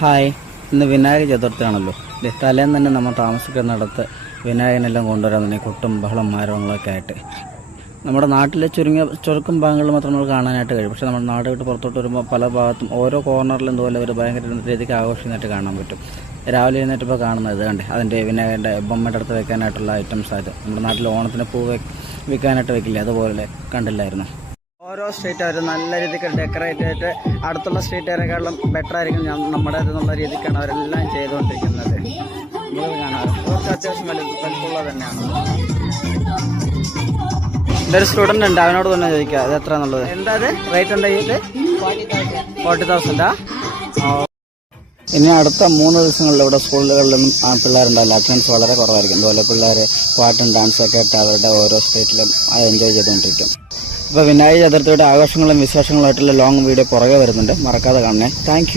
Hi ഇന്ന് വിനായക ചതുർത്ഥിയാണല്ലോ. തലേന്ന് തന്നെ നമ്മൾ താമസിക്കുന്നിടത്ത് വിനായകനെല്ലാം കൊണ്ടുവരാൻ തന്നെ കൊട്ടും ബഹളം മാരവങ്ങളൊക്കെ ആയിട്ട്. നമ്മുടെ നാട്ടിലെ ചുരുങ്ങിയ ചുരുക്കം ഭാഗങ്ങൾ മാത്രം നമ്മൾ കാണാനായിട്ട് കഴിയും. പക്ഷേ നമ്മുടെ നാട് വിട്ട് പുറത്തോട്ട് വരുമ്പോൾ പല ഭാഗത്തും ഓരോ കോർണറിലും ഇതുപോലെ ഒരു ഭയങ്കര രീതിക്ക് ആഘോഷിക്കുന്നതായിട്ട് കാണാൻ പറ്റും. രാവിലെ എഴുന്നേറ്റപ്പോൾ കാണുന്നത് കണ്ടേ. അതിന്റെ വിനായകന്റെ ബൊമ്മയുടെ അടുത്ത് വെക്കാനായിട്ടുള്ള ഐറ്റംസ് ആയത് നമ്മുടെ നാട്ടിൽ ഓണത്തിന് പൂ വെ- വിൽക്കാനായിട്ട് വെക്കില്ലേ? അതുപോലെ കണ്ടില്ലായിരുന്നു? ഓരോ സ്ട്രീറ്റ് അവർ നല്ല രീതിക്ക് ഡെക്കറേറ്റ് ആയിട്ട് അടുത്തുള്ള സ്ട്രീറ്റുകാരെക്കാളും ബെറ്റർ ആയിരിക്കും നമ്മുടെ എന്നുള്ള രീതിക്കാണ് അവരെല്ലാം ചെയ്തുകൊണ്ടിരിക്കുന്നത്. നമുക്ക് കാണാം. കുറച്ച് അത്യാവശ്യം വലിയ വലിപ്പമുള്ളത് തന്നെയാണ്. എന്റെ ഒരു സ്റ്റുഡന്റ് ഉണ്ട്. അവനോട് തന്നെ ചോദിക്കുക അത് എത്ര എന്നുള്ളത് എന്താ അത്? റേറ്റ് ഉണ്ട് ഇത്? ഫോർട്ടി തൗസൻഡാ ഇനി അടുത്ത മൂന്ന് ദിവസങ്ങളിൽ ഇവിടെ സ്കൂളുകളിലൊന്നും പിള്ളേരുണ്ടാവില്ല അറ്റൻഡൻസ് വളരെ കുറവായിരിക്കും. അതുപോലെ പിള്ളേർ പാട്ടും ഡാൻസും ഒക്കെ ഇട്ട് അവരുടെ ഓരോ സ്റ്റേറ്റിലും എൻജോയ് ചെയ്തുകൊണ്ടിരിക്കും. ഇപ്പോൾ വിനായക ചതുർത്ഥിയുടെ ആഘോഷങ്ങളും വിശേഷങ്ങളുമായിട്ടുള്ള ലോങ് വീഡിയോ പുറകെ വരുന്നുണ്ട്. മറക്കാതെ കാണണേ. താങ്ക്